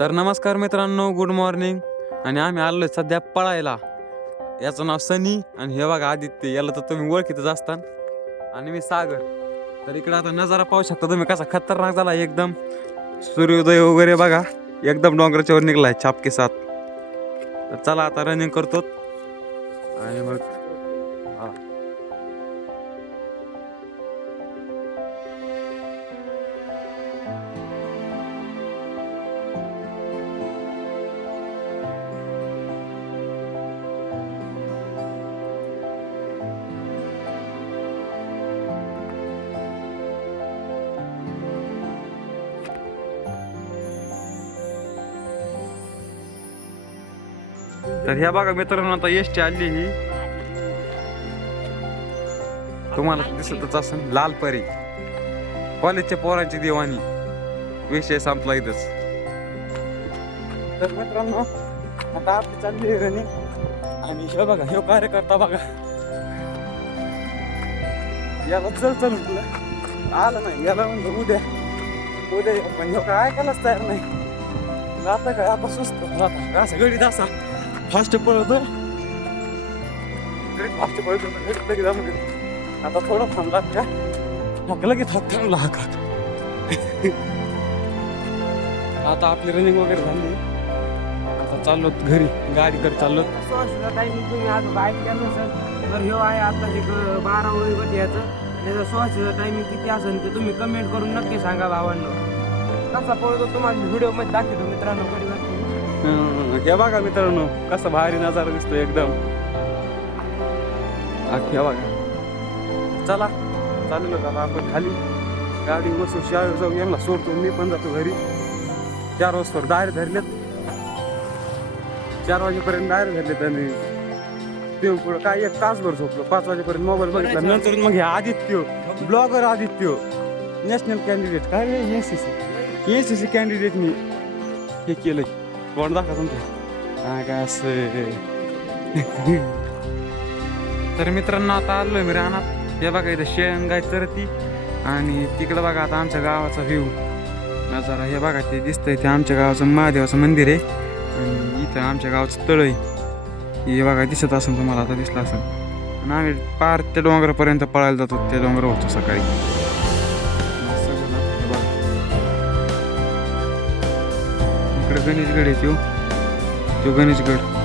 तर नमस्कार मित्रांनो गुड मॉर्निंग आणि आम्ही आलो सध्या पळायला. याचं नाव सनी आणि हे बघा आदित्य याला तर तुम्ही ओळखीतच असता आणि मी सागर. तर इकडे आता नजारा पाहू शकता तुम्ही कसा खतरनाक झाला एकदम. सूर्योदय वगैरे बघा एकदम डोंगराच्यावर निघला आहे छापके साथ तर चला आता रनिंग करतो आणि मग तर ह्या बघा मित्रांनो आता एस टी आली ही. तुम्हाला दिसतच असेल लाल परी. कॉलेजच्या पोरांची दिवाणी. विषय संपला इथंच. तर मित्रांनो आता आपली चालली रनिंग आणि हे बघा हे कार्यकर्ता बघा. याला चल चल म्हटलं आलं नाही याला म्हणलं उद्या. उद्या पण ह्यो काय ऐकायलाच तयार नाही. आता काय आपण सुस्त. आता असं गडीत असा. फास्ट पळतो फास्ट पळतो आता थोडं थांबला का मग लगेच हात थांबला हा का आता आपली रनिंग वगैरे झाली आता चाललो घरी गाडीकडे चाललो सोळाशेचा टायमिंग तुम्ही आज बाईक केलं सर तर ह्यो आहे आता जे क- बारा वयोगट याचं त्याचा सोळाशेचा टायमिंग किती असेल ते तुम्ही कमेंट करून नक्की सांगा भावांनो कसा पळतो तुम्हाला व्हिडिओमध्ये दाखवतो मित्रांनो कधी हे बघा मित्रांनो कसा भारी नजारा दिसतो एकदम. हा, बघा. चला चाललो का आपण खाली गाडी बसू शाळेवर जाऊ यांना सोडतो मी पण जातो घरी. चार वाजता डायर धरलेत. चार वाजेपर्यंत डायर धरलेत आणि ते पुढं. काय एक तासभर झोपलो. पाच वाजेपर्यंत मोबाईल बघितला. नंतर मग हे Aditya blogger Aditya national candidate काय N C C N C C candidate मी हे केलंय. तोंड दाखवा तुमचं हा काय असं तर मित्रांनो आता आलोय मी रानात हे बघा इथं शेण गाय चरती आणि तिकडं बघा आता आमच्या गावाचा व्ह्यू नजारा हे बघा ते दिसतंय ते आमच्या गावाचं महादेवाचं मंदिर आहे आणि इथं आमच्या गावाचं तळ आहे हे बघा दिसत असेल तुम्हाला आता दिसलं असेल आणि आम्ही पार त्या डोंगरापर्यंत पळायला जातो त्या डोंगर होतो सकाळी गणेशगड आहे तो हो. तो गणेशगड.